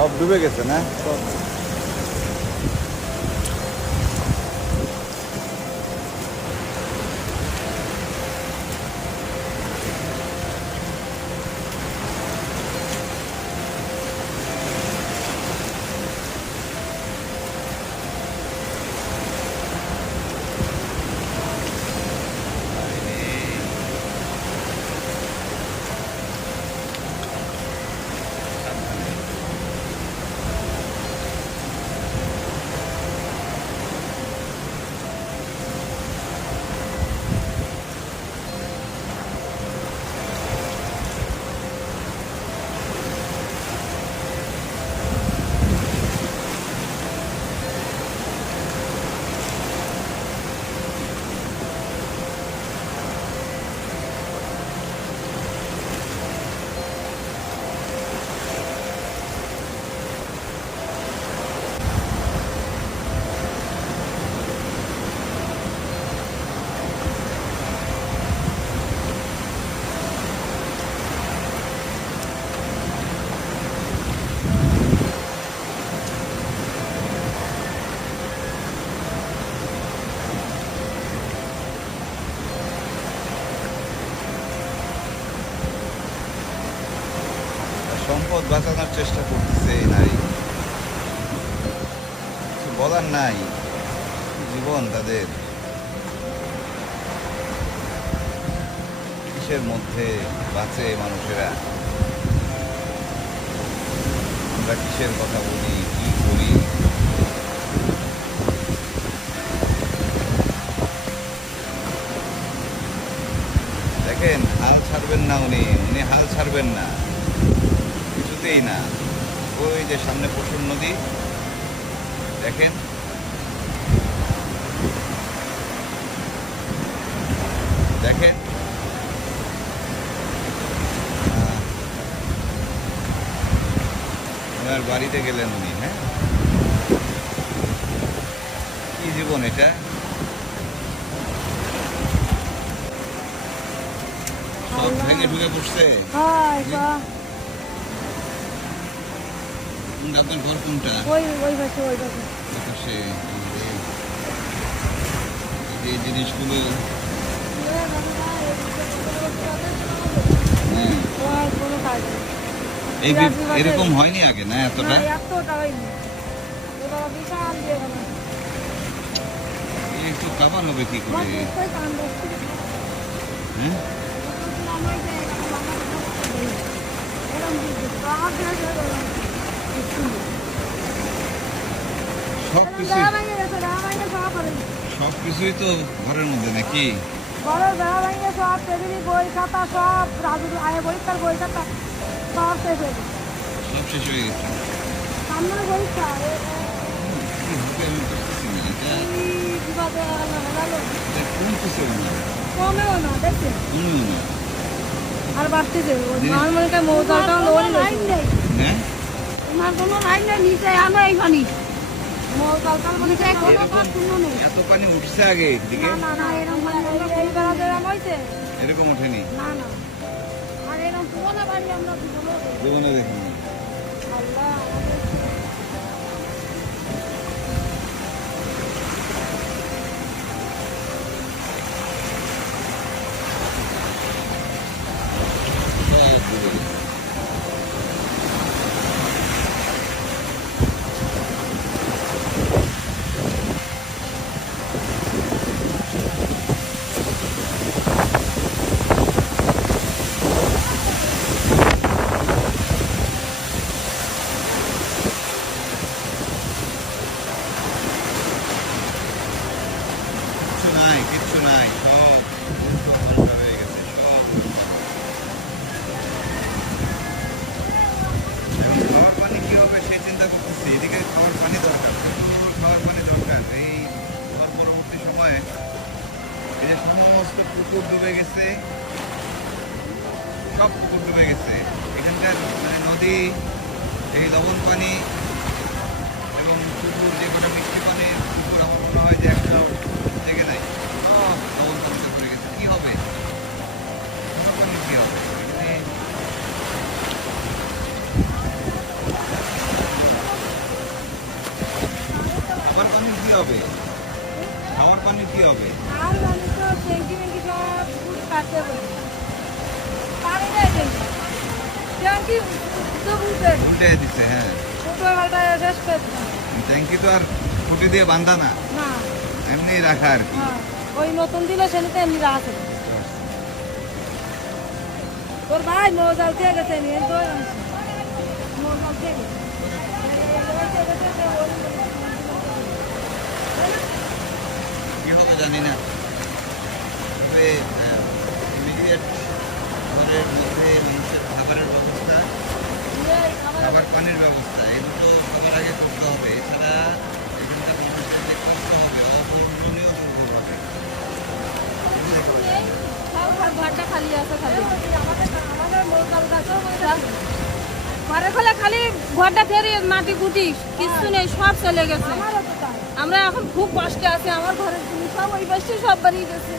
সব ডুবে গেছে না? সম্পদ বাঁচানোর চেষ্টা করতেছে এই নারী, কিছু বলার নাই, জীবন তাদের কিসের মধ্যে বাঁচে মানুষেরা, আমরা কিসের কথা বলি, কি করি। দেখেন হাল ছাড়বেন না, উনি হাল ছাড়বেন না কিছুতেই না। ওই যে সামনে পশুর নদী দেখেন, দেখেন ওনার বাড়িতে গেলেন উনি। হ্যাঁ, কি জীবন এটা! সব ভেঙে ঢুকে পড়ছে। আপনার ঘর কোনটা? এই জিনিসগুলো এরকম হয়নি আগে না, এতটা একটু কাবার হবে কি করে? হ্যাঁ, সবকিছুই তো ঘরের মধ্যে নাকি? ঘরের বেড়া ভেঙে সব টেবিল, বই খাতা সব, রাজু আয় পরীক্ষার বই খাতা সব শেষ হয়ে গেছে। সব শেষ হয়ে গেছে। সামনে পরীক্ষা কমেও না, দেখছেন, আর বাড়তেছে। আমার মনে হয় মৌজাটা লাইন নেই, তোমার কোনো লাইন নেই, নিচে আমরা এই পানি এত পানি উঠছে আগে দিকে? এরকম ওঠেনি জীবনে দেখিনি। কিচ্ছু নাই, সব হয়ে গেছে। সব খাওয়ার পানি কি হবে সেই চিন্তা করতেছি। এদিকে খাওয়ার পানি দরকার, খাওয়ার পানি দরকার। এই পরবর্তী সময়ে এই যে সমস্ত পুকুর ডুবে গেছে, সব পুকুর ডুবে গেছে। এখানকার মানে নদী, এই লবণ পানি এবং পুকুর, যে কটা মিষ্টি পানি পুকুর, আমার মনে হয় যে একটা জেগে নাই, সব লবণ পানিতে পড়ে গেছে। কি হবে? কি হবে? ইয়ে করে পানি নেই ট্যাঙ্কি তো উঠে উল্টে দিচ্ছে, হ্যাঁ। ফুটবল মালটা শেষ করে দিলাম। ট্যাঙ্কি তো আর খুঁটি দিয়ে বাঁধা না, না এমনি রাখা আর কি। হ্যাঁ ওই নতুন দিল সেটাতে এমনি রাখে তোর ভাই মৌজাল দিয়ে গেছে নিয়ে তো মৌজাল দিয়ে গেছে কি হবে জানি না, তবে ইমিডিয়েট ঘরের মধ্যে মানুষের খাবারের ব্যবস্থা, খাবার পানির ব্যবস্থা, এই দুটো সবার আগে করতে হবে। এছাড়া এখানকার মানুষের যে কষ্ট হবে, অপূরণীয় দুর্ভোগ হবে। ঘরটা খালি আছে খালি আমাদের মৌজাল গাছও ঘরে খোলে খালি ঘরটা ফেরি মাটি কুটি কিছু নেই সব চলে গেছে আমরা এখন খুব কষ্টে আছি আমার ঘরের জিনিস সব ওই পাশে সব বাড়িয়ে গেছে